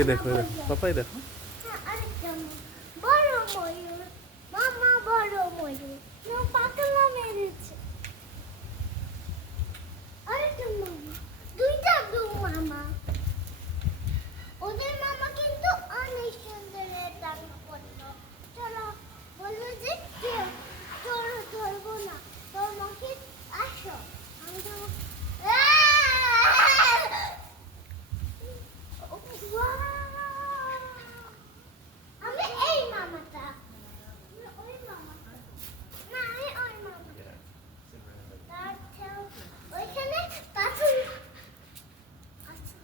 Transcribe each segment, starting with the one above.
এ দেখো পাপাই দেখো। বড় ময়ূর, মামা বড় ময়ূর, পাতলা মেরেছে। আরেকটা মামা, দুইটা মামা। ওদের মামা কিন্তু অনেক সুন্দর ডান করলো। চলো বললো যে তোর ধরবো না, তোর মাকে আসো। আমি তো আমি এই মামাটা, ওই মামাটা না, আমি ওই মামাটা। তার ওইখানে পাথর আছে।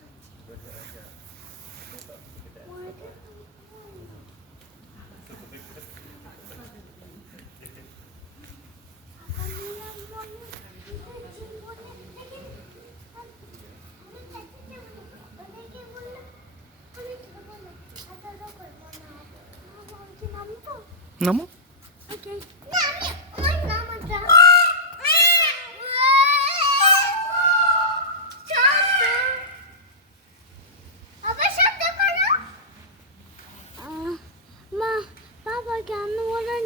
নামো। মা, বাবা কেন ওরা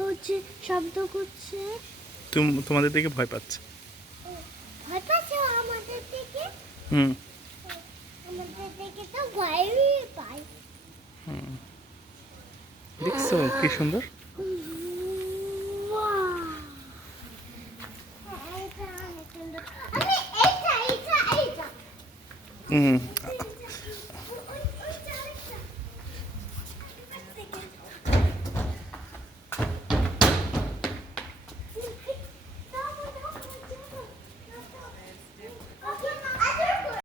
হচ্ছে শব্দ করছে? তোমাদের দিকে ভয় পাচ্ছে। ভয় পাচ্ছে আমাদের দিকে? হুম। আমাদের দিকে তো ভয়ই পায়। দেখছো কি সুন্দর। আমি এইটা হুম।